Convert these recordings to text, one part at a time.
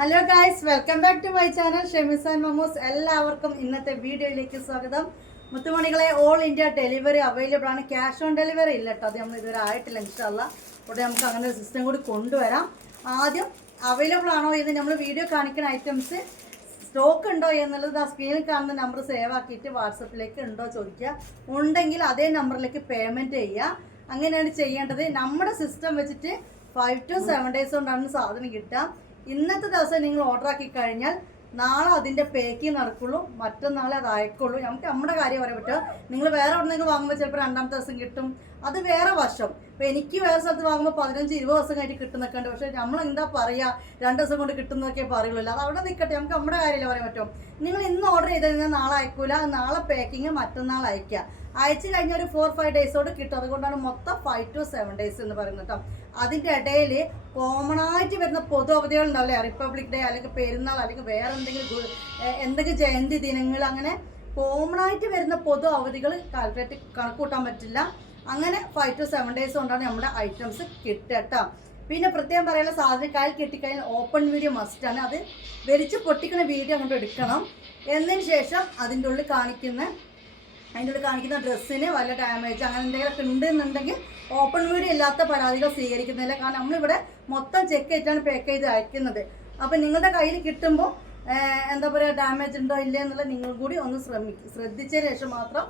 Hello guys welcome back to my channel Shemis and momos എല്ലാവർക്കും ഇന്നത്തെ വീഡിയോയിലേക്ക് സ്വാഗതം. മുത്തുമണികളെ ഓൾ ഇന്ത്യ ഡെലിവറി അവൈലബിൾ ആണ്. ക്യാഷ് ഓൺ ഡെലിവറി ഇല്ല കേട്ടോ അത് നമ്മൾ ഇതുവരെ ആയിട്ടില്ല ഇൻഷാല്ല ഉടനെ നമുക്ക് അങ്ങനെ ഒരു സിസ്റ്റം കൂടി കൊണ്ടുവരാം. ആദ്യം അവൈലബിൾ ആണോ ഇത് നമ്മൾ വീഡിയോ കാണിക്കുന്ന ഐറ്റംസ് സ്റ്റോക്ക് ഉണ്ടോ എന്നുള്ളത് ആ സ്ക്രീനിൽ കാണുന്ന നമ്പർ സേവ് ആക്കിയിട്ട് വാട്സപ്പിലേക്ക് ഉണ്ടോ ചോദിക്കുക. ഉണ്ടെങ്കിൽ അതേ നമ്പറിലേക്ക് പേയ്മെന്റ് ചെയ്യുക. അങ്ങനെയാണ് ചെയ്യേണ്ടത്. നമ്മുടെ സിസ്റ്റം വെച്ചിട്ട് ഫൈവ് ടു സെവൻ ഡേയ്സ് കൊണ്ടാണ് സാധനം കിട്ടുക. ഇന്നത്തെ ദിവസം നിങ്ങൾ ഓർഡർ ആക്കി കഴിഞ്ഞാൽ നാളെ അതിന്റെ പേക്കിങ് നടക്കുള്ളൂ. മറ്റന്നാളെ അത് അയക്കുള്ളൂ. നമുക്ക് നമ്മുടെ കാര്യം പറയാൻ പറ്റുക നിങ്ങൾ വേറെ അവിടെ നിന്ന് വാങ്ങുമ്പോൾ ചിലപ്പോൾ രണ്ടാമത്തെ ദിവസം കിട്ടും. അത് വേറെ വർഷം ഇപ്പം എനിക്ക് വേറെ സ്ഥലത്ത് വാങ്ങുമ്പോൾ പതിനഞ്ച് ഇരുപത് ദിവസം കഴിഞ്ഞ് കിട്ടുന്നൊക്കെ പക്ഷേ നമ്മൾ എന്താ പറയുക രണ്ട് ദിവസം കൊണ്ട് കിട്ടുന്നതൊക്കെ പറയുള്ളൂ. അത് അവിടെ നിൽക്കട്ടെ നമുക്ക് നമ്മുടെ കാര്യമല്ലേ പറയാൻ പറ്റും. നിങ്ങൾ ഇന്ന് ഓർഡർ ചെയ്ത് കഴിഞ്ഞാൽ നാളെ അയക്കൂല. നാളെ പാക്കിങ് മറ്റന്നാൾ അയക്കുക അയച്ചു കഴിഞ്ഞാൽ ഒരു ഫോർ ഫൈവ് ഡേയ്സോട് കിട്ടും. അതുകൊണ്ടാണ് മൊത്തം ഫൈവ് ടു സെവൻ ഡേയ്സ് എന്ന് പറയുന്നത് കേട്ടോ. അതിന്റെ ഇടയിൽ കോമൺ ആയിട്ട് വരുന്ന പൊതു അവധികൾ ഉണ്ടാവില്ലേ റിപ്പബ്ലിക് ഡേ അല്ലെങ്കിൽ പെരുന്നാൾ അല്ലെങ്കിൽ വേറെ എന്തെങ്കിലും എന്തെങ്കിലും ജയന്തി ദിനങ്ങൾ അങ്ങനെ കോമൺ ആയിട്ട് വരുന്ന പൊതു അവധികൾ കാൽക്കുലേറ്റ് കണക്കൂട്ടാൻ പറ്റില്ല. അങ്ങനെ ഫൈവ് ടു സെവൻ ഡേയ്സ് കൊണ്ടാണ് നമ്മുടെ ഐറ്റംസ് കിട്ടുക കേട്ടോ. പിന്നെ പ്രത്യേകം പറയാനുള്ള സാധനം കയ്യിൽ കിട്ടിക്കഴിഞ്ഞാൽ ഓപ്പൺ വീഡിയോ മസ്റ്റാണ് അത് വലിച്ച് പൊട്ടിക്കുന്ന വീഡിയോ അങ്ങോട്ട് എടുക്കണം. എന്നതിന് ശേഷം അതിന്റെ ഉള്ളിൽ കാണിക്കുന്ന അതിന്റെ ഇവിടെ കാണിക്കുന്ന ഡ്രസ്സിന് വല്ല ഡാമേജ് അങ്ങനെ എന്തെങ്കിലുമൊക്കെ ഉണ്ടെന്നുണ്ടെങ്കിൽ ഓപ്പൺ വീഡിയോ ഇല്ലാത്ത പരാതികൾ സ്വീകരിക്കുന്നില്ല. കാരണം നമ്മളിവിടെ മൊത്തം ചെക്ക് ചെയ്തിട്ടാണ് പാക്ക് ചെയ്ത് അയക്കുന്നത്. അപ്പം നിങ്ങളുടെ കയ്യിൽ കിട്ടുമ്പോൾ എന്താ പറയുക ഡാമേജ് ഉണ്ടോ ഇല്ലേ എന്നുള്ളത് നിങ്ങൾ കൂടി ഒന്ന് ശ്രമിക്കും ശ്രദ്ധിച്ചതിന് ശേഷം മാത്രം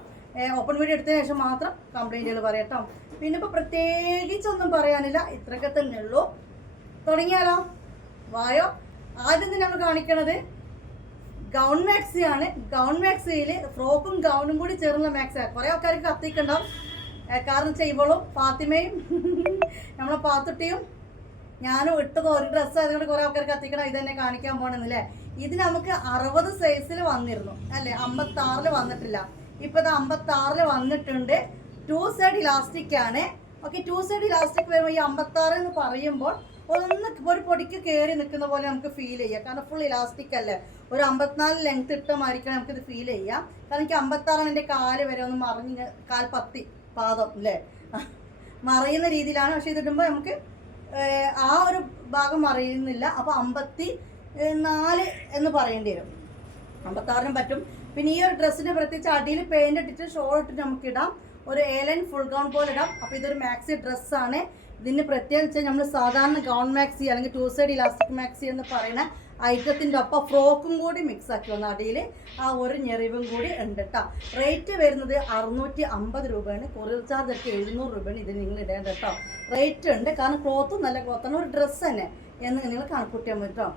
ഓപ്പൺ വീഡിയോ എടുത്തതിന് ശേഷം മാത്രം കംപ്ലൈന്റുകൾ പറയട്ടോ പിന്നെ ഇപ്പോൾ പ്രത്യേകിച്ചൊന്നും പറയാനില്ല. ഇത്രയൊക്കെ തന്നെ ഉള്ളൂ തുടങ്ങിയാലോ? വായോ? ആദ്യം തന്നെ നമ്മൾ കാണിക്കണത്. ഗൗൺ മാക്സി ആണ്. ഗൗൺ മാക്സിയിൽ ഫ്രോക്കും ഗൗണും കൂടി ചേർന്ന മാക്സി കുറേ ആൾക്കാർക്ക് കത്തിക്കുണ്ടാവും കാരണം കാരണം ഇവളും ഫാത്തിമയും നമ്മളെ പാത്തുട്ടിയും ഞാനും ഇട്ടത് ഒരു ഡ്രസ്സ് അതുകൊണ്ട് കുറേ ആൾക്കാർക്ക് കത്തിക്കണം. ഇത് തന്നെ കാണിക്കാൻ പോകണമെന്നില്ലേ ഇത് നമുക്ക് അറുപത് സൈസിൽ വന്നിരുന്നു. അല്ലേ? അമ്പത്തി ആറിൽ വന്നിട്ടില്ല. ഇപ്പൊ ഇത് അമ്പത്തി ആറിൽ വന്നിട്ടുണ്ട്. ടു സൈഡ് ഇലാസ്റ്റിക് ആണ്. ഓക്കെ ടു സൈഡ് ഇലാസ്റ്റിക് വരുമ്പോൾ ഈ അമ്പത്തി ആറ് എന്ന് പറയുമ്പോൾ ഒന്ന് ഒരു പൊടിക്ക് കയറി നിൽക്കുന്ന പോലെ നമുക്ക് ഫീൽ ചെയ്യാം. കാരണം ഫുൾ ഇലാസ്റ്റിക് അല്ലേ? ഒരു അമ്പത്തിനാല് ലെങ്ത് ഇട്ടമായിരിക്കണം ഇത് ഫീൽ ചെയ്യാം. കാരണം എനിക്ക് അമ്പത്താറാണ് എന്റെ കാൽ വരെ ഒന്ന് മറിഞ്ഞ് കാൽ പത്തി പാദം അല്ലേ? മറിയുന്ന രീതിയിലാണ്. പക്ഷെ ഇതിടുമ്പോൾ നമുക്ക് ആ ഒരു ഭാഗം മറിയുന്നില്ല. അപ്പോൾ അമ്പത്തി നാല് എന്ന് പറയേണ്ടി വരും. അമ്പത്താറിനും പറ്റും. പിന്നെ ഈ ഒരു ഡ്രസ്സിന് പ്രത്യേകിച്ച് അടിയിൽ പെയിന്റ് ഇട്ടിട്ട് ഷോൾ ഇട്ടിട്ട് നമുക്ക് ഇടാം. ഒരു ഏലൻ ഫുൾ ഗൗൺ പോലെ ഇടാം. അപ്പോൾ ഇതൊരു മാക്സി ഡ്രസ്സാണ് ഇതിന് പ്രത്യേകിച്ച് നമ്മൾ സാധാരണ ഗൗൺ മാക്സി അല്ലെങ്കിൽ ടു സൈഡ് ഇലാസ്റ്റിക് മാക്സി എന്ന് പറയുന്ന ഐറ്റത്തിന്റെ ഒപ്പം ഫ്രോക്കും കൂടി മിക്സ് ആക്കി വന്ന അടിയിൽ ആ ഒരു ഞെറിവും കൂടി ഉണ്ട് കേട്ടോ റേറ്റ് വരുന്നത് അറുന്നൂറ്റി അമ്പത് രൂപയാണ്. കൊറിയർ ചാർജ് ഒക്കെ എഴുന്നൂറ് രൂപയാണ് ഇത് നിങ്ങൾ ഇടേണ്ട കേട്ടോ റേറ്റ് ഉണ്ട്. കാരണം ക്ലോത്തും നല്ല ക്ലോത്താണ് ഒരു ഡ്രസ്സ് തന്നെ എന്ന് നിങ്ങൾ കണക്കൂട്ടിയാൽ പറ്റും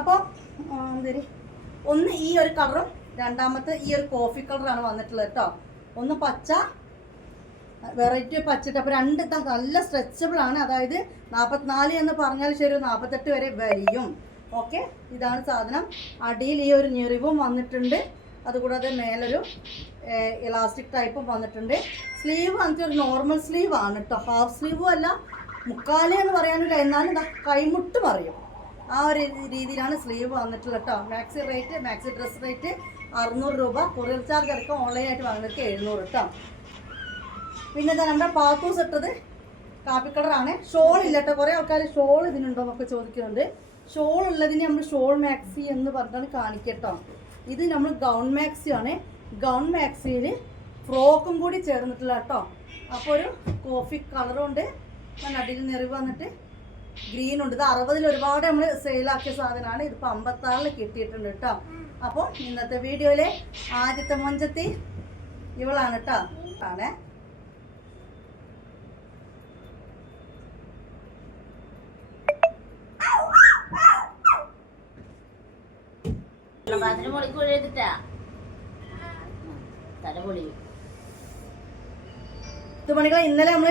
അപ്പോൾ എന്തേരി? ഒന്ന് ഈ ഒരു കളറും രണ്ടാമത്തെ ഈ ഒരു കോഫി കളറാണ് വന്നിട്ടുള്ളത് കേട്ടോ ഒന്ന് പച്ച വെറൈറ്റി പച്ചിട്ട്. അപ്പോൾ രണ്ട് നല്ല സ്ട്രെച്ചബിൾ ആണ്. അതായത് നാൽപ്പത്തിനാല് എന്ന് പറഞ്ഞാൽ ശരി നാൽപ്പത്തെട്ട് വരെ വരിയും. ഓക്കെ ഇതാണ് സാധനം. അടിയിൽ ഈ ഒരു ഞെറിവും വന്നിട്ടുണ്ട്. അതുകൂടാതെ മേലൊരു ഇലാസ്റ്റിക് ടൈപ്പും വന്നിട്ടുണ്ട്. സ്ലീവ് വന്നിട്ട് ഒരു നോർമൽ സ്ലീവ് ആണ് കേട്ടോ ഹാഫ് സ്ലീവും അല്ല. മുക്കാൽ എന്ന് പറയാനില്ല എന്നാലും ഇതാ കൈമുട്ട് പറയും ആ ഒരു രീതിയിലാണ് സ്ലീവ് വന്നിട്ടുള്ളത് കേട്ടോ maxi rate maxi dress rate അറുന്നൂറ് രൂപ. കൊറിയർ ചാർജ് അടക്കം ഓൺലൈനായിട്ട് വാങ്ങുന്നവർക്ക് എഴുന്നൂറ് കേട്ടോ പിന്നെ ഇതാ നമ്മുടെ പാത്തൂസ് ഇട്ടത് കാപ്പി കളറാണ് ഷോൾ ഇല്ലാത്ത കുറെ ആൾക്കാർ ഷോൾ ഇതിനുണ്ടോ എന്നൊക്കെ ചോദിക്കുന്നുണ്ട്. ഷോൾ ഉള്ളതിന് നമ്മൾ ഷോൾ മാക്സി എന്ന് പറഞ്ഞിട്ടാണ് കാണിക്കട്ടോ ഇത് നമ്മൾ ഗൗൺ മാക്സി ആണ്. ഗൗൺ മാക്സിയിൽ ഫ്രോക്കും കൂടി ചേർന്നിട്ടില്ല കേട്ടോ അപ്പോൾ ഒരു കോഫി കളറും ഉണ്ട്. അടിയിൽ നിറവ് വന്നിട്ട് ഗ്രീൻ ഉണ്ട്. ഇത് അറുപതിൽ ഒരുപാട് നമ്മൾ സെയിലാക്കിയ സാധനമാണ്. ഇതിപ്പോൾ അമ്പത്താറിൽ കിട്ടിയിട്ടുണ്ട് കേട്ടോ അപ്പോൾ ഇന്നത്തെ വീഡിയോയിലെ ആദ്യത്തെ മൊഞ്ചത്തി ഇവളാണ് കേട്ടോ ആണേ. എഴുതിട്ടാ തലപൊളി ഇന്നലെ നമ്മൾ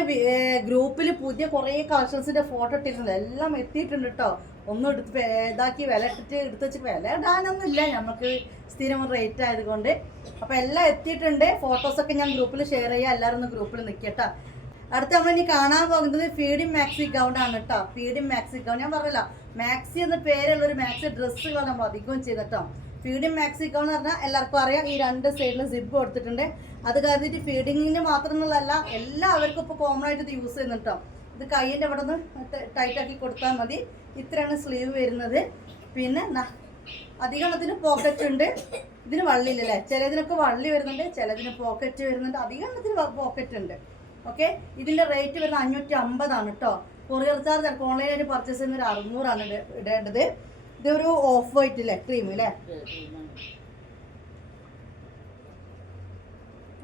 ഗ്രൂപ്പിൽ പുതിയ കുറേ കളക്ഷൻസിന്റെ ഫോട്ടോ ഇട്ടിട്ടുണ്ട്. എല്ലാം എത്തിയിട്ടുണ്ട് കേട്ടോ ഒന്നും എടുത്ത് ഇതാക്കി വില ഇട്ടിട്ട് എടുത്ത് വെച്ച് വില ഇടാനൊന്നും ഇല്ല. നമുക്ക് സ്ഥിരം റേറ്റ് ആയതുകൊണ്ട്. അപ്പൊ എല്ലാം എത്തിയിട്ടുണ്ട്. ഫോട്ടോസൊക്കെ ഞാൻ ഗ്രൂപ്പിൽ ഷെയർ ചെയ്യാം. എല്ലാവരും ഒന്ന് ഗ്രൂപ്പിൽ നിൽക്കട്ടോ അടുത്ത നമ്മൾ ഇനി കാണാൻ പോകുന്നത് ഫീഡിങ് മാക്സി ഗൗൺ ആണ് കേട്ടോ ഫീഡിങ് മാക്സി ഗൗൺ ഞാൻ പറഞ്ഞല്ലോ മാക്സി എന്ന പേരുള്ള ഒരു മാക്സി ഡ്രസ്സുകളാണ് നമ്മൾ അധികവും ചെയ്തിട്ടോ. ഫീഡിങ് മാക്സിക്കോ എന്ന് പറഞ്ഞാൽ എല്ലാവർക്കും അറിയാം. ഈ രണ്ട് സൈഡിലും സിബ് കൊടുത്തിട്ടുണ്ട്. അത് കരുതിയിട്ട് ഫീഡിങ്ങിന് മാത്രമെന്നുള്ളതല്ല എല്ലാവർക്കും ഇപ്പോൾ കോമൺ ആയിട്ട് ഇത് യൂസ് ചെയ്യുന്നുണ്ട് ഇത് കൈയിന്റെ അവിടെ നിന്ന് ടൈറ്റ് ആക്കി കൊടുത്താൽ മതി. ഇത്രയാണ് സ്ലീവ് വരുന്നത്. പിന്നെ അധികം അതിന് പോക്കറ്റ് ഉണ്ട്. ഇതിന് വള്ളിയില്ലല്ലേ ചിലതിനൊക്കെ വള്ളി വരുന്നുണ്ട് ചിലതിന് പോക്കറ്റ് വരുന്നുണ്ട്. അധികം ഇതിന് പോക്കറ്റ് ഉണ്ട്. ഓക്കെ ഇതിന്റെ റേറ്റ് വരുന്നത് അഞ്ഞൂറ്റി അമ്പതാണ് കേട്ടോ കൊറിയർ ചാർജ് ഓൺലൈനായിട്ട് പർച്ചേസ് ചെയ്യുന്ന ഒരു അറുന്നൂറാണ് ഇടേണ്ടത്. ഇതൊരു ഓഫ് വൈറ്റ് അല്ലേ ക്രീം അല്ലേ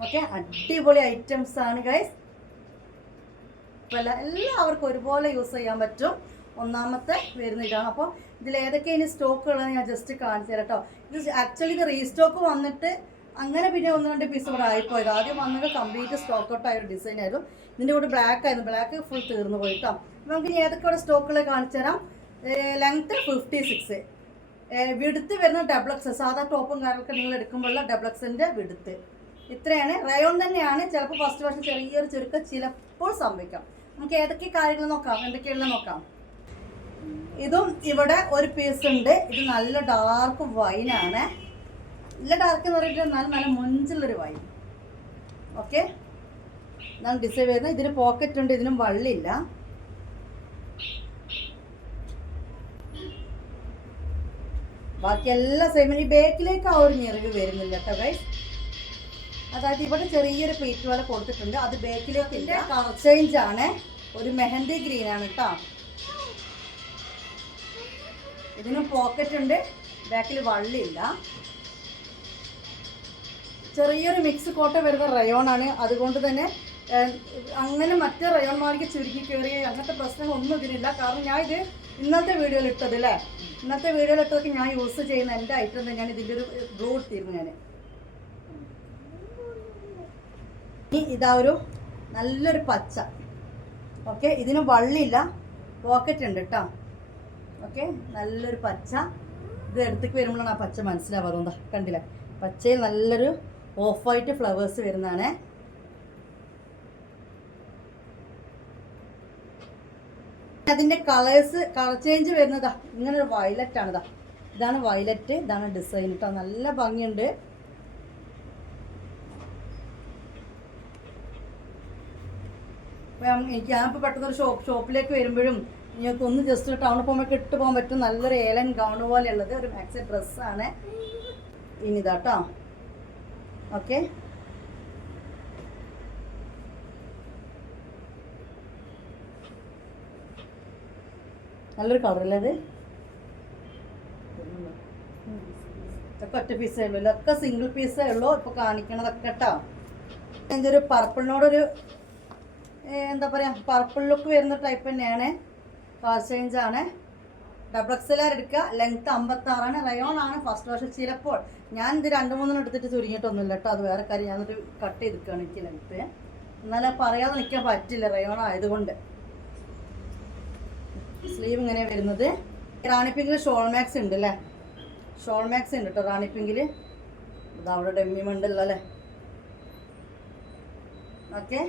ഓക്കെ അടിപൊളി ഐറ്റംസ് ആണ് ഗൈസ് എല്ലാവർക്കും ഒരുപോലെ യൂസ് ചെയ്യാൻ പറ്റും. ഒന്നാമത്തെ വരുന്ന ഇതാണ്. അപ്പോൾ ഇതിൽ ഏതൊക്കെ ഇനി സ്റ്റോക്ക് ഉള്ളത് ഞാൻ ജസ്റ്റ് കാണിച്ചു തരാം കേട്ടോ ഇത് ആക്ച്വലി ഇത് റീസ്റ്റോക്ക് വന്നിട്ട് അങ്ങനെ പിന്നെ ഒന്ന് രണ്ട് പീസ് ഇവിടെ ആയിപ്പോയത്. ആദ്യം വന്നത് കംപ്ലീറ്റ് സ്റ്റോക്ക് ഔട്ട് ആയ ഒരു ഡിസൈൻ ആയിരുന്നു. ഇതിന്റെ കൂടെ ബ്ലാക്ക് ആയിരുന്നു. ബ്ലാക്ക് ഫുൾ തീർന്നു പോയി കേട്ടോ നമുക്ക് ഇനി ഏതൊക്കെ ഇവിടെ സ്റ്റോക്കുകൾ കാണിച്ചു തരാം. ലെങ്ത് ഫിഫ്റ്റി സിക്സ് വിടുത്ത് വരുന്ന ഡബ്ലക്സ് സാധാ ടോപ്പും കാര്യങ്ങളൊക്കെ നിങ്ങൾ എടുക്കുമ്പോഴുള്ള ഡബ്ലക്സിന്റെ വിടുത്ത്. ഇത്രയാണ്. റയോൺ തന്നെയാണ്. ചിലപ്പോൾ ഫസ്റ്റ് വർഷം ചെറിയൊരു ചുരുക്കം ചിലപ്പോൾ സംഭവിക്കാം. നമുക്ക് ഏതൊക്കെ കാര്യങ്ങൾ നോക്കാം? എന്തൊക്കെയുള്ള നോക്കാം. ഇതും ഇവിടെ ഒരു പീസ് ഉണ്ട്. ഇത് നല്ല ഡാർക്ക് വൈനാണ് നല്ല ഡാർക്ക് എന്ന് പറഞ്ഞിട്ട് നല്ല നല്ല മുഞ്ചുള്ളൊരു വൈൻ ഓക്കെ ഇതാണ് ഡിസൈൻ വരുന്നത്. ഇതിന് പോക്കറ്റ് ഉണ്ട്. ഇതിനും വള്ളില്ല ബാക്കി എല്ലാ സെയിം ഈ ബേക്കിലേക്ക് ആ ഒരു ഞെറിവ് വരുന്നില്ല കേട്ടോ ഗൈസ് അതായത് ഇവിടെ ചെറിയൊരു പ്ലേറ്റ് പോലെ കൊടുത്തിട്ടുണ്ട്. അത് ബേക്കിലേക്കില്ല കളർ ചേഞ്ച് ആണ്. ഒരു മെഹന്തി ഗ്രീൻ ആണ് കേട്ടോ. ഇതിന് പോക്കറ്റ് ഉണ്ട്. ബാക്കിൽ വള്ളിയില്ല. ചെറിയൊരു മിക്സ് കോട്ട വരുന്ന റയോൺ ആണ്. അതുകൊണ്ട് തന്നെ അങ്ങനെ മറ്റേ റയോൺമാർക്ക് ചുരുക്കി കയറി അങ്ങനത്തെ പ്രശ്നങ്ങളൊന്നും ഇതിനില്ല. കാരണം ഞാൻ ഇത് ഇന്നത്തെ വീഡിയോയിൽ ഇട്ടത് അല്ലേ ഇന്നത്തെ വീഡിയോയിൽ ഇട്ടതൊക്കെ ഞാൻ യൂസ് ചെയ്യുന്ന എന്റെ ഐറ്റം തന്നെയാണ് ഇതിന്റെ ഒരു ബ്ലൂ എടുത്തിരുന്നു ഞാൻ ഇനി ഇതാ ഒരു നല്ലൊരു പച്ച. ഓക്കെ ഇതിന് വള്ളിയില്ല പോക്കറ്റ് ഉണ്ട് കേട്ടോ ഓക്കെ നല്ലൊരു പച്ച. ഇത് എടുത്തേക്ക് വരുമ്പോഴാണ് ആ പച്ച മനസ്സിലാവാറുണ്ട് കണ്ടില്ല? പച്ചയിൽ നല്ലൊരു ഓഫ് വൈറ്റ് ഫ്ലവേഴ്സ് വരുന്നതാണ്. അതിന്റെ കളേഴ്സ് കളർ ചേഞ്ച് വരുന്നതാ. ഇങ്ങനെ ഒരു വയലറ്റ് ആണ് ഇതാ ഇതാണ് വയലറ്റ് ഇതാണ് ഡിസൈൻ കേട്ടോ നല്ല ഭംഗിയുണ്ട്. എനിക്ക് ഞാനിപ്പോൾ പെട്ടെന്ന് ഒരു ഷോപ്പ് ഷോപ്പിലേക്ക് വരുമ്പോഴും നിങ്ങൾക്ക് ഒന്ന് ജസ്റ്റ് ടൗണിൽ പോകുമ്പോൾ ഇട്ട് പോകാൻ പറ്റും. നല്ലൊരു ഏലൻ ഗൗൺ പോലെയുള്ളത്. ഒരു മാക്സി ഡ്രസ്സാണ് ഇനിതാട്ടോ. ഓക്കെ നല്ലൊരു കളറല്ലേ അത്? ഇതൊക്കെ ഒറ്റ പീസേ ഉള്ളൂ ഇതൊക്കെ സിംഗിൾ പീസേ ഉള്ളൂ ഇപ്പോൾ കാണിക്കണതൊക്കെ കേട്ടോ എന്റെ ഒരു പർപ്പിളിനോടൊരു എന്താ പറയുക പർപ്പിൾ ലുക്ക് വരുന്ന ടൈപ്പ് തന്നെയാണ്. കളർ ചേഞ്ച് ആണ്. ഡബിൾ എക്സലാർ എടുക്കുക ലെങ്ത് അമ്പത്താറാണ്. റയോൺ ആണ് ഫസ്റ്റ് വർഷം ചിലപ്പോൾ ഞാൻ ഇത് രണ്ട് മൂന്നെണ്ണം എടുത്തിട്ട് ചുരുങ്ങിയിട്ടൊന്നുമില്ല കേട്ടോ അത് വേറെ കാര്യം. ഞാനൊരു കട്ട് ചെയ്തിരിക്കുകയാണ് എനിക്ക് ലെങ്ത്ത് എന്നാലും പറയാതെ നിൽക്കാൻ പറ്റില്ല. റയോൺ ആയതുകൊണ്ട്. സ്ലീവ് ഇങ്ങനെ വരുന്നത്. റാണി പിങ്കിൽ ഷോൾ മാക്സ് ഉണ്ട് അല്ലേ ഷോൾ മാക്സ് ഉണ്ട് കേട്ടോ റാണി പിങ്കിൽ അവിടെ ഡെമ്മി മണ്ടല്ലോ അല്ലേ ഓക്കെ.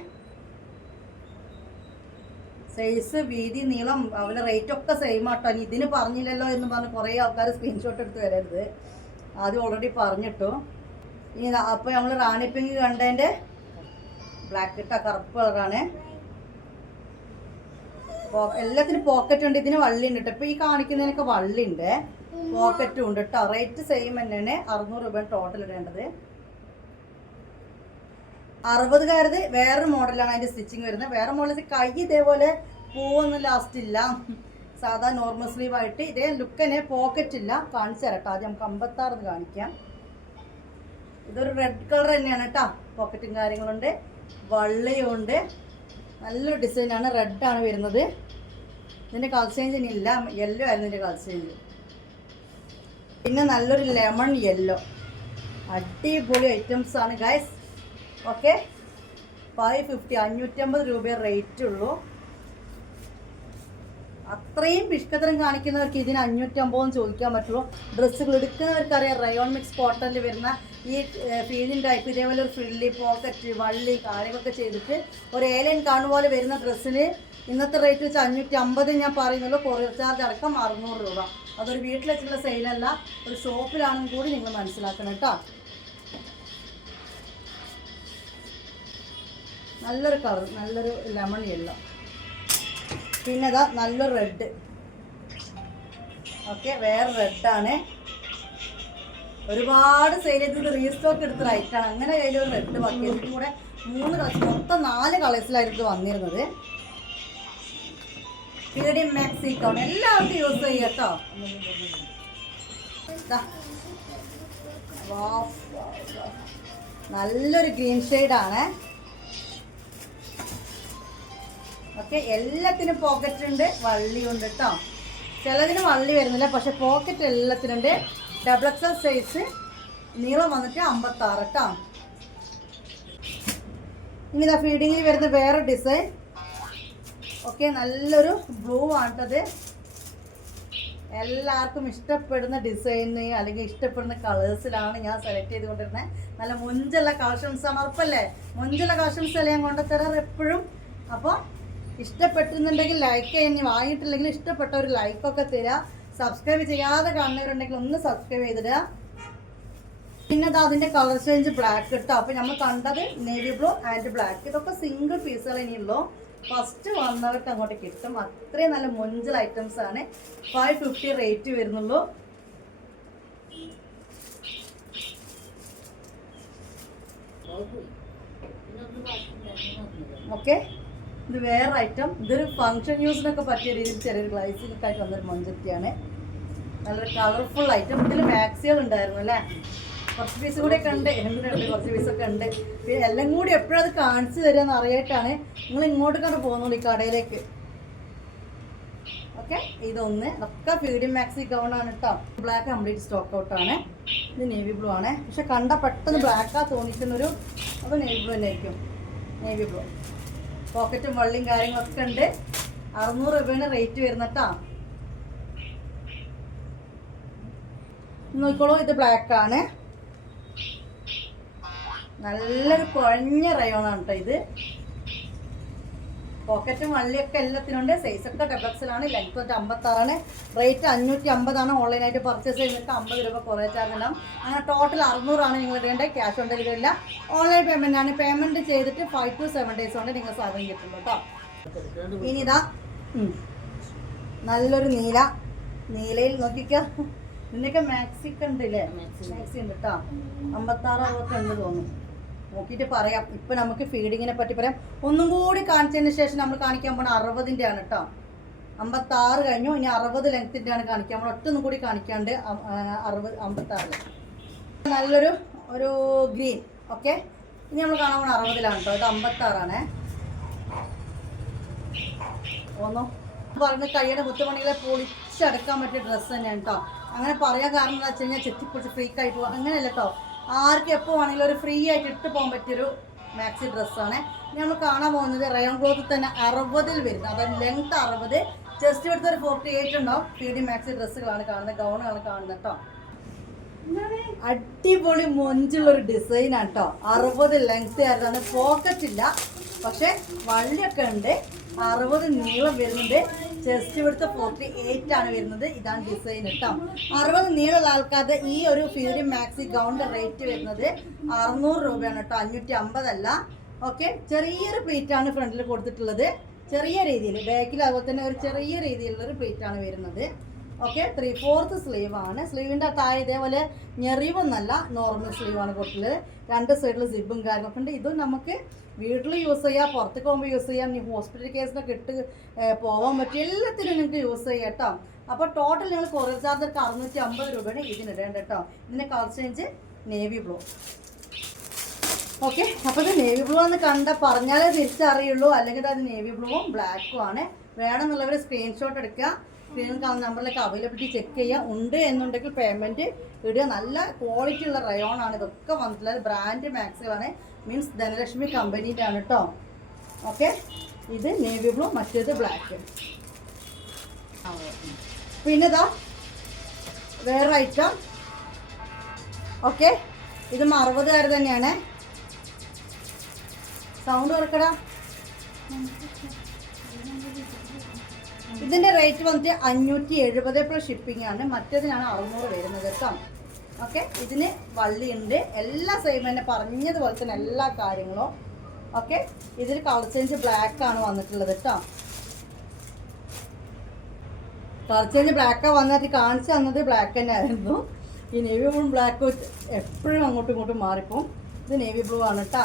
സൈസ് വീതി നീളം അവരുടെ റേറ്റ് ഒക്കെ സെയിം ആട്ടോ. ഇതിന് പറഞ്ഞില്ലല്ലോ എന്ന് പറഞ്ഞ് കുറേ ആൾക്കാർ സ്ക്രീൻഷോട്ട് എടുത്ത് വരരുത്. ആദ്യം ഓൾറെഡി പറഞ്ഞിട്ടു. ഇനി അപ്പോൾ നമ്മൾ റാണിപ്പിങ് കണ്ടതിന്റെ ബ്ലാക്ക് ഇട്ട കറുപ്പ് കളറാണ്. എല്ലാത്തിനും പോക്കറ്റ് ഉണ്ട്. ഇതിന് വള്ളി ഉണ്ട് ഇപ്പൊ ഈ കാണിക്കുന്നതിനൊക്കെ വള്ളി ഉണ്ട് പോക്കറ്റും ഉണ്ട് കേട്ടോ റേറ്റ് സെയിം തന്നെയാണ്. അറുന്നൂറ് രൂപ ടോട്ടൽ ഇടേണ്ടത്. അറുപതുകാരത് വേറൊരു മോഡലാണ് അതിന്റെ സ്റ്റിച്ചിങ് വരുന്നത്. വേറെ മോഡൽ കൈ ഇതേപോലെ പൂവൊന്നും ലാസ്റ്റ് ഇല്ല. സാധാ നോർമൽ സ്ലീവ് ആയിട്ട്. ഇതേ ലുക്ക് തന്നെ പോക്കറ്റ് ഇല്ല. കാണിച്ചു തരാം കേട്ടോ ആദ്യം നമുക്ക് അമ്പത്താറ് കാണിക്കാം. ഇതൊരു റെഡ് കളർ തന്നെയാണ് കേട്ടോ പോക്കറ്റും കാര്യങ്ങളുണ്ട് വള്ളിയും ഉണ്ട്. നല്ലൊരു ഡിസൈനാണ്. റെഡാണ് വരുന്നത്. ഇതിന്റെ കളർ ചേഞ്ച് ഇല്ല. യെല്ലോ ആയിരുന്നു ഇതിന്റെ കളർ ചേഞ്ച്. പിന്നെ നല്ലൊരു ലെമൺ യെല്ലോ അടിപൊളി ഐറ്റംസ് ആണ് ഗൈസ് ഓക്കെ ഫൈവ് ഫിഫ്റ്റി അഞ്ഞൂറ്റമ്പത് രൂപ റേറ്റ് ഉള്ളൂ. അത്രയും പിഷ്കത്തരം കാണിക്കുന്നവർക്ക് ഇതിന് അഞ്ഞൂറ്റമ്പതെന്ന് ചോദിക്കാൻ പറ്റുള്ളൂ. ഡ്രസ്സുകൾ എടുക്കുന്നവർക്കറിയാം റയോൺ മിക്സ് കോട്ടണിൽ വരുന്ന ഈ ഫീലിംഗ് ടൈപ്പ് ഇതേപോലെ ഒരു ഫ്രില്ലി പോക്കറ്റ് വള്ളി കാര്യങ്ങളൊക്കെ ചെയ്തിട്ട് ഒരു ഏലൻ കാണുപോലെ വരുന്ന ഡ്രസ്സിന് ഇന്നത്തെ റേറ്റ് വെച്ച് അഞ്ഞൂറ്റി അമ്പത് ഞാൻ പറയുന്നുള്ളൂ. കൊറിയർ ചാർജ് അടക്കം അറുന്നൂറ് രൂപ. അതൊരു വീട്ടിൽ സെയിലല്ല ഒരു ഷോപ്പിലാണെന്ന് കൂടി നിങ്ങൾ മനസ്സിലാക്കണം കേട്ടോ. നല്ലൊരു കളർ നല്ലൊരു ലെമൺ യെല്ലോ പിന്നെ ഇതാ നല്ല റെഡ് ഓക്കെ വേറെ റെഡാണ് ഒരുപാട് സെയിൽ ചെയ്ത് റീസ്റ്റോക്ക് എടുത്ത റൈറ്റാണ് അങ്ങനെ കയ്യിൽ ഒരു റെഡ് ബാക്കി കൂടെ മൂന്ന് കളേഴ്സ് മൊത്തം നാല് കളേഴ്സിലായിരുന്നു വന്നിരുന്നത്. പീഡിയം മാക്സി എല്ലാവർക്കും യൂസ് ചെയ്യട്ടോ കേട്ടോ. നല്ലൊരു ഗ്രീൻ ആണ്. ഓക്കെ എല്ലാത്തിനും പോക്കറ്റ് ഉണ്ട് വള്ളി ഉണ്ട് കേട്ടോ ചിലതിന് വള്ളി വരുന്നില്ല പക്ഷെ പോക്കറ്റ് എല്ലാത്തിനുണ്ട്. ഡബിൾ എക്സൽ സൈസ് നീളം വന്നിട്ട് അമ്പത്താറ് കേട്ടോ ഇനി ഇതാ ഫീഡിങ്ങിൽ വരുന്ന വേറെ ഡിസൈൻ ഓക്കെ നല്ലൊരു ബ്ലൂ ആണിട്ടത് എല്ലാവർക്കും ഇഷ്ടപ്പെടുന്ന ഡിസൈന് അല്ലെങ്കിൽ ഇഷ്ടപ്പെടുന്ന കളേഴ്സിലാണ് ഞാൻ സെലക്ട് ചെയ്തുകൊണ്ടിരുന്നത് നല്ല മുഞ്ചുള്ള കളക്ഷൻസ് ആണ് ഉറപ്പല്ലേ? മുഞ്ചുള്ള കളക്ഷൻസ് അല്ലേ ഞാൻ കൊണ്ടുത്തരാറ് എപ്പോഴും. അപ്പോൾ ഇഷ്ടപ്പെട്ടിരുന്നുണ്ടെങ്കിൽ ലൈക്ക് ചെയ്യാൻ ഇനി വാങ്ങിയിട്ടില്ലെങ്കിൽ ഇഷ്ടപ്പെട്ട ഒരു ലൈക്കൊക്കെ തരിക. സബ്സ്ക്രൈബ് ചെയ്യാതെ കാണുന്നവരുണ്ടെങ്കിൽ ഒന്ന് സബ്സ്ക്രൈബ് ചെയ്തിടുക. പിന്നെ അത് അതിന്റെ കളർ ചേഞ്ച് ബ്ലാക്ക് കിട്ടും അപ്പൊ നമ്മൾ കണ്ടത് നേവി ബ്ലൂ ആൻഡ് ബ്ലാക്ക് ഇതൊക്കെ സിംഗിൾ പീസുകൾ ഇനിയുള്ളൂ. ഫസ്റ്റ് വന്നവർക്ക് അങ്ങോട്ട് കിട്ടും. അത്രയും നല്ല മൊഞ്ചൽ ഐറ്റംസ് ആണ്. ഫൈവ് ഫിഫ്റ്റി റേറ്റ് വരുന്നുള്ളൂ. ഓക്കെ ഇത് വേറെ ഐറ്റം ഇതൊരു ഫംഗ്ഷൻ യൂസിനൊക്കെ പറ്റിയ രീതിയിൽ ചെറിയൊരു ഗ്ലൈസിനൊക്കെ ആയിട്ട് വന്നൊരു മൊഞ്ചത്തിയാണ് നല്ലൊരു കളർഫുൾ ഐറ്റം ഇതിൽ മാക്സികൾ ഉണ്ടായിരുന്നു അല്ലേ? കുറച്ച് പീസ് കൂടെ ഒക്കെ ഉണ്ട്. എന്തിനുണ്ട് കുറച്ച് പീസൊക്കെ ഉണ്ട്. പിന്നെ എല്ലാം കൂടി എപ്പോഴും അത് കാണിച്ചു തരാന്ന് അറിയായിട്ടാണ് നിങ്ങൾ ഇങ്ങോട്ട് കണ്ട് പോകുന്നുള്ളൂ ഈ കടയിലേക്ക്. ഓക്കെ ഇതൊന്ന് ഒക്കെ ഫീഡിയം മാക്സി ഗൗണാണ് കേട്ടോ ബ്ലാക്ക് കംപ്ലീറ്റ് സ്റ്റോക്ക് ഔട്ടാണ് ഇത് നേവി ബ്ലൂ ആണ്. പക്ഷെ കണ്ട പെട്ടെന്ന് ബ്ലാക്കാ തോന്നിക്കുന്നൊരു അപ്പോൾ നേവി ബ്ലൂ തന്നെ ആയിരിക്കും നേവി ബ്ലൂ പോക്കറ്റും വള്ളിയും കാര്യങ്ങളൊക്കെ ഉണ്ട്. അറുന്നൂറ് രൂപയാണ് റേറ്റ് വരുന്നട്ടാ നോക്കോളൂ ഇത് ബ്ലാക്ക് ആണ്. നല്ലൊരു കുഴഞ്ഞ റയോണാണ് കേട്ടോ ഇത്. പോക്കറ്റും വള്ളിയൊക്കെ എല്ലാത്തിനുണ്ട്. സൈസ് ഒക്കെ ഡബക്സിലാണ് ലെങ്ത് തൊട്ട് അമ്പത്താറാണ്. റേറ്റ് അഞ്ഞൂറ്റി അമ്പതാണ് ഓൺലൈനായിട്ട് പർച്ചേസ് ചെയ്തിട്ട് അമ്പത് രൂപ കുറേ ചാർജ് ഉണ്ടാവും അങ്ങനെ ടോട്ടൽ അറുന്നൂറാണ് നിങ്ങൾ ഇടേണ്ടത് ക്യാഷ് ഓൺ ഡെലിവറി ഇല്ല. ഓൺലൈൻ പേയ്മെന്റ് ആണ്. പേയ്മെന്റ് ചെയ്തിട്ട് ഫൈവ് ടു സെവൻ ഡേയ്സ് കൊണ്ട് നിങ്ങൾ സാധനം കിട്ടുള്ളൂ കേട്ടോ. ഇനി ഇതാ. നല്ലൊരു നീല. നീലയിൽ നോക്കിക്കോ. നിനക്ക് മാക്സിക്കണ്ടില്ലേ ഉണ്ട് ഇല്ലേ മാക്സി ഉണ്ട് കേട്ടോ അമ്പത്താറ് അറുപത്തി ഉണ്ട് തോന്നുന്നു. നോക്കിയിട്ട് പറയാം. ഇപ്പം നമുക്ക് ഫീഡിങ്ങിനെ പറ്റി പറയാം. ഒന്നും കൂടി കാണിച്ചതിന് ശേഷം നമ്മൾ കാണിക്കാൻ പോണ അറുപതിന്റെ ആണ് കേട്ടോ അമ്പത്താറ് കഴിഞ്ഞു. ഇനി അറുപത് ലെങ്ത്തിന്റെ ആണ് കാണിക്കാൻ നമ്മൾ ഒറ്റ ഒന്നും കൂടി കാണിക്കാണ്ട് അറുപത് അമ്പത്താറ്. നല്ലൊരു ഒരു ഗ്രീൻ ഓക്കെ ഇനി നമ്മൾ കാണാൻ പോണ അറുപതിലാണ് കേട്ടോ ഇത് അമ്പത്താറാണേ. ഒന്നോ പറഞ്ഞ് കയ്യുടെ മുത്തുമണികളെ പൊളിച്ചടക്കാൻ പറ്റിയ ഡ്രസ്സ് തന്നെയാണ് കേട്ടോ അങ്ങനെ പറയാൻ കാരണം എന്താ വെച്ച് കഴിഞ്ഞാൽ ചെത്തിപ്പൊളിച്ച് ഫ്രീക്ക് ആയി പോകും അങ്ങനെയല്ല കേട്ടോ ആർക്കും എപ്പോൾ വേണമെങ്കിലും ഒരു ഫ്രീ ആയിട്ട് ഇട്ട് പോകാൻ പറ്റിയൊരു മാക്സി ഡ്രസ്സാണ് നമ്മൾ കാണാൻ പോകുന്നത് റയോൺ ക്ലോത്ത് തന്നെ അറുപതിൽ വരുന്നത്. അതായത് ലെങ്ത് അറുപത്. ജസ്റ്റ് എടുത്ത് ഒരു ഫോർട്ടി എയ്റ്റ് ഉണ്ടാവും. പി ഡി മാക്സി ഡ്രസ്സുകളാണ് കാണുന്നത്. ഗൗണാണ് കാണുന്നത് കേട്ടോ അടിപൊളി മൊഞ്ചുള്ള ഒരു ഡിസൈൻ ആണ് കേട്ടോ അറുപത് ലെങ്ത് ആയിരുന്നു പോക്കറ്റ് ഇല്ല. പക്ഷെ വള്ളിയൊക്കെ ഉണ്ട്. അറുപത് നീളം വരുന്നുണ്ട്. ചെസ്റ്റ് ഇവിടുത്തെ ഫോർട്ടി എയ്റ്റ് ആണ് വരുന്നത്. ഇതാണ് ഡിസൈൻ കേട്ടോ അറുപത് നീളമുള്ള ആൾക്കാരുടെ ഈ ഒരു ഫ്യൂരി മാക്സി ഗൗണിന്റെ റേറ്റ് വരുന്നത് അറുന്നൂറ് രൂപയാണ് കേട്ടോ അഞ്ഞൂറ്റി അമ്പതല്ല ഓക്കെ ചെറിയൊരു ആണ് ഫ്രണ്ടിൽ കൊടുത്തിട്ടുള്ളത്. ചെറിയ രീതിയിൽ ബാക്കിൽ അതുപോലെ തന്നെ ഒരു ചെറിയ രീതിയിലുള്ള ഒരു ആണ് വരുന്നത്. ഓക്കെ ത്രീ ഫോർത്ത് സ്ലീവ് ആണ്. സ്ലീവിന്റെ താഴെ ഇതേപോലെ ഞെറിവൊന്നല്ല നോർമൽ സ്ലീവ് ആണ് കൊടുത്തിട്ടുള്ളത് രണ്ട് സൈഡിൽ സിബും കാര്യങ്ങളൊക്കെ ഉണ്ട്. ഇതും നമുക്ക് വീട്ടിൽ യൂസ് ചെയ്യാം പുറത്തേക്ക് പോകുമ്പോൾ യൂസ് ചെയ്യാം. ഇനി ഹോസ്പിറ്റൽ കേസിനൊക്കെ ഇട്ട് പോകാൻ പറ്റും എല്ലാത്തിനും നിങ്ങൾക്ക് യൂസ് ചെയ്യാം കേട്ടോ അപ്പോൾ ടോട്ടൽ നിങ്ങൾ കൊറിയർ ചാർജർക്ക് അറുന്നൂറ്റി അമ്പത് രൂപയാണ് ഇതിനിടേണ്ട കേട്ടോ ഇതിന്റെ colour change navy blue okay അപ്പോൾ ഇത് നേവി ബ്ലൂ എന്ന് കണ്ട പറഞ്ഞാലേ തിരിച്ചറിയുള്ളൂ. അല്ലെങ്കിൽ അത് നേവി ബ്ലൂവും ബ്ലാക്കും ആണ്. വേണമെന്നുള്ളവർ സ്ക്രീൻഷോട്ട് എടുക്കുക. സ്ക്രീനിൽ കാണുന്ന നമ്പറിലേക്ക് അവൈലബിലിറ്റി ചെക്ക് ചെയ്യുക ഉണ്ട് എന്നുണ്ടെങ്കിൽ പേയ്മെന്റ് ഇടുക. നല്ല ക്വാളിറ്റി ഉള്ള റയോൺ ആണ്. ഇതൊക്കെ വന്നിട്ടുള്ളത് ബ്രാൻഡ് മാക്സുകളാണ് മീൻസ് ധനലക്ഷ്മി കമ്പനീന്റെ ആണ് കേട്ടോ ഓക്കെ ഇത് നേവി ബ്ലൂ മറ്റേത് ബ്ലാക്ക് പിന്നെ ഇതാ വേറെ ഐറ്റം ഓക്കെ ഇതും അറുപതുകാർ തന്നെയാണ്. സൗണ്ട് കുറക്കടാ ഇതിന്റെ റേറ്റ് വന്നിട്ട് അഞ്ഞൂറ്റി എഴുപത് പ്ലസ് ഷിപ്പിംഗ് ആണ്. മറ്റേതിനാണ് അറുന്നൂറ് വരുന്നത് കേട്ടോ. ഓക്കെ ഇതിന് വള്ളിയുണ്ട് എല്ലാ സെയിം തന്നെ. പറഞ്ഞതുപോലെ തന്നെ എല്ലാ കാര്യങ്ങളും. ഓക്കെ ഇതിൽ കളർ ചേഞ്ച് ബ്ലാക്ക് ആണ് വന്നിട്ടുള്ളത് കേട്ടോ. കളർ ചേഞ്ച് ബ്ലാക്ക് വന്നിട്ട് കാണിച്ചു തന്നത് ബ്ലാക്ക് തന്നെ ആയിരുന്നു. ഈ നേവി ബ്ലൂ ബ്ലാക്ക് എപ്പോഴും അങ്ങോട്ടും ഇങ്ങോട്ടും മാറിപ്പോവും. ഇത് നേവി ബ്ലൂ ആണ് കേട്ടാ.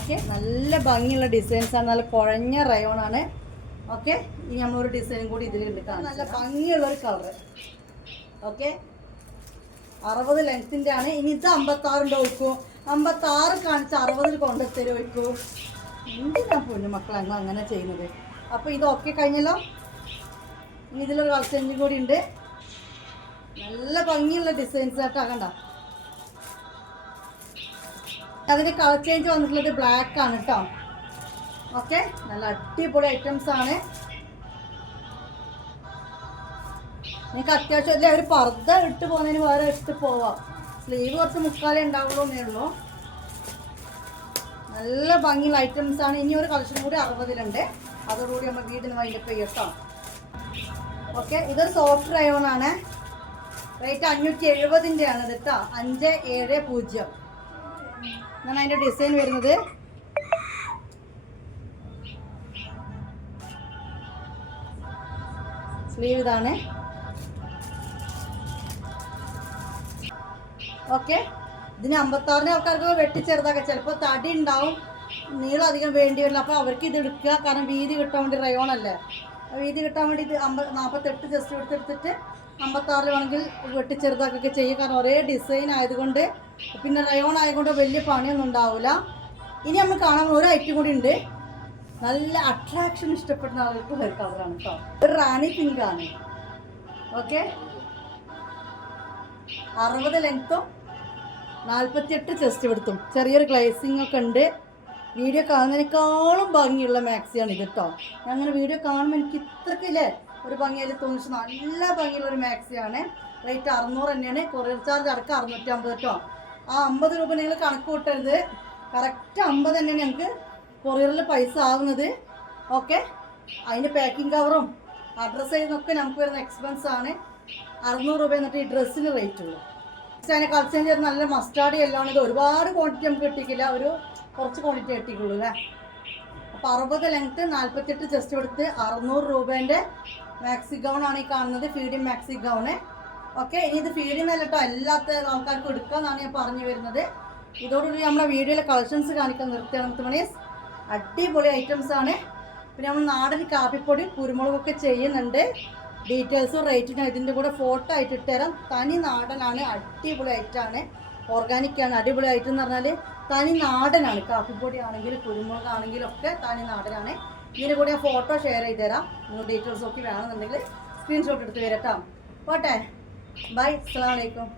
ഓക്കെ? നല്ല ഭംഗിയുള്ള ഡിസൈൻസ് ആണ് നല്ല കുഴഞ്ഞ റയോൺ ആണ്. ഓക്കെ? ഇനി നമ്മളൊരു ഡിസൈനും കൂടി ഇതിലുണ്ട് കാണാം നല്ല ഭംഗിയുള്ള ഒരു കളറ് ഓക്കെ? അറുപത് ലെങ്ത്തിന്റെ ആണ്. ഇനി ഇത് അമ്പത്താറിന്റെ ഒഴിക്കൂ. അമ്പത്താറ് കാണിച്ച് അറുപതിൽ കൊണ്ടുത്തരും ഒഴിക്കൂ. എന്തിനാ പൊന്നു മക്കൾ അങ്ങ് അങ്ങനെ ചെയ്യുന്നത്? അപ്പോൾ ഇതൊക്കെ കഴിഞ്ഞല്ലോ? ഇനി ഇതിലൊരു കളർ ചേഞ്ചും കൂടി ഉണ്ട്. നല്ല ഭംഗിയുള്ള ഡിസൈൻസ് ആയിട്ടാ കണ്ട? അതിന് കളർ ചേഞ്ച് വന്നിട്ടുള്ളത് ബ്ലാക്ക് ആണ് കേട്ടോ ഓക്കെ നല്ല അടിപൊളി ഐറ്റംസ് ആണ്. നിങ്ങൾക്ക് അത്യാവശ്യം അല്ലെ ഒരു പർദ്ദ ഇട്ട് പോകുന്നതിന് വേറെ ഇട്ട് പോവാം. സ്ലീവ് കുറച്ച് മുക്കാലേ ഉണ്ടാവുള്ളൂ എന്നേ ഉള്ളൂ. നല്ല ഭംഗിയുള്ള ഐറ്റംസ് ആണ്. ഇനി ഒരു കളക്ഷൻ കൂടി അറുപതിലുണ്ട്. അതോടുകൂടി നമ്മൾ വീടിന് വൈകിട്ട് ചെയ്യട്ടോ ഓക്കെ ഇതൊരു സോഫ്റ്റ് റയോൺ ആണ്. റേറ്റ് അഞ്ഞൂറ്റി എഴുപതിന്റെ ആണ് കേട്ടോ അഞ്ച് ഏഴ് പൂജ്യം. എന്നാണ് അതിന്റെ ഡിസൈൻ വരുന്നത്. സ്ലീവ് ഇതാണ്. ഓക്കെ ഇതിന് അമ്പത്താറിന് ആൾക്കാർക്ക് വെട്ടിച്ചെറുതാക്കാം. ചിലപ്പോൾ തടി ഉണ്ടാവും. നീളം അധികം വേണ്ടി വരില്ല. അപ്പോൾ അവർക്ക് ഇത് എടുക്കുക. കാരണം വീതി കിട്ടാൻ വേണ്ടി റയോൺ വീതി കിട്ടാൻ വേണ്ടി ഇത് അമ്പ നാൽപ്പത്തെട്ട് ജസ്റ്റ് എടുത്തെടുത്തിട്ട് അമ്പത്താറിൽ വേണമെങ്കിൽ വെട്ടി ചെറുതാക്കൊക്കെ ചെയ്യും കാരണം ഒരേ ഡിസൈൻ ആയതുകൊണ്ട് പിന്നെ റയോൺ ആയതുകൊണ്ട് വലിയ പണിയൊന്നും ഉണ്ടാവില്ല ഇനി നമ്മൾ കാണാൻ ഒരു ഐറ്റം കൂടി ഉണ്ട്. നല്ല അട്രാക്ഷൻ ഇഷ്ടപ്പെടുന്ന ആളുകൾക്ക് ഒരു കളറാണ് കേട്ടോ ഒരു റാണി പിങ്ക് ആണ്. ഓക്കെ അറുപത് ലെങ്ത്തും നാൽപ്പത്തിയെട്ട് ചെസ്റ്റ് എടുത്തും ചെറിയൊരു ഗ്ലേസിംഗ് ഒക്കെ ഉണ്ട്. വീഡിയോ കാണുന്നതിനേക്കാളും ഭംഗിയുള്ള മാക്സിയാണ് ഇത് കേട്ടോ അങ്ങനെ വീഡിയോ കാണുമ്പോൾ എനിക്ക് ഇത്രക്കില്ലേ ഒരു ഭംഗിയിൽ തോന്നിച്ച് നല്ല ഭംഗിയുള്ള ഒരു മാക്സിയാണ് റേറ്റ് അറുന്നൂറ് തന്നെയാണ്. കൊറിയർ ചാർജ് അടക്കം അറുന്നൂറ്റി അമ്പത് കേട്ടോ ആ അമ്പത് രൂപ നിങ്ങൾ കണക്ക് കൂട്ടരുത്. കറക്റ്റ് അമ്പത് തന്നെ ഞങ്ങൾക്ക് കൊറിയറിൽ പൈസ ആവുന്നത്. ഓക്കെ അതിന്റെ പാക്കിംഗ് കവറും അഡ്രസ്സ് ചെയ്യുന്നൊക്കെ നമുക്ക് വരുന്ന എക്സ്പെൻസ് ആണ്. അറുന്നൂറ് രൂപ എന്നിട്ട് ഈ ഡ്രസ്സിന് റേറ്റ് ഉള്ളൂ. അതിനെ കളക്ഷൻ ചെയ്ത് നല്ല മസ്റ്റാർഡ് എല്ലാം ഇത് ഒരുപാട് ക്വാണ്ടിറ്റി നമുക്ക് കിട്ടിക്കില്ല ഒരു കുറച്ച് ക്വാണ്ടിറ്റി കിട്ടിക്കുള്ളൂ അല്ലേ? അപ്പോൾ അറുപത് ലെങ്ത്ത് നാൽപ്പത്തെട്ട് ചെസ്റ്റ് എടുത്ത് അറുന്നൂറ് രൂപേന്റെ മാക്സി ഗൗൺ ആണ് ഈ കാണുന്നത്. ഫീഡിങ് മാക്സി ഗൗണ് ഓക്കെ ഇനി ഇത് ഫീഡിങ് അല്ലട്ടോ അല്ലാത്ത ആൾക്കാർക്ക് എടുക്കാമെന്നാണ് ഞാൻ പറഞ്ഞു വരുന്നത്. ഇതോടുകൂടി നമ്മുടെ വീഡിയോയിലെ കളക്ഷൻസ് കാണിക്കാൻ നിർത്തിയാണ് മുത്തുമണീസ്. അടിപൊളി ഐറ്റംസ് ആണ്. പിന്നെ നമ്മൾ നാടൻ കാപ്പിപ്പൊടി കുരുമുളകൊക്കെ ചെയ്യുന്നുണ്ട്. ഡീറ്റെയിൽസും റേറ്റിനും ഇതിന്റെ കൂടെ ഫോട്ടോ ആയിട്ട് ഇട്ടുതരാം തനി നാടനാണ് അടിപൊളി ഐറ്റമാണ് ഓർഗാനിക് ആണ് അടിപൊളി ഐറ്റം എന്ന് പറഞ്ഞാൽ തനി നാടനാണ്. കാപ്പിപ്പൊടി ആണെങ്കിലും കുരുമുളക് ഒക്കെ തനി നാടനാണ്. ഇതിന്റെ കൂടെ ഞാൻ ഫോട്ടോ ഷെയർ ചെയ്ത് തരാം. നിങ്ങൾ ഡീറ്റെയിൽസ് ഒക്കെ വേണമെന്നുണ്ടെങ്കിൽ സ്ക്രീൻഷോട്ട് എടുത്ത് വരട്ടോ പോട്ടെ. Bye, salam.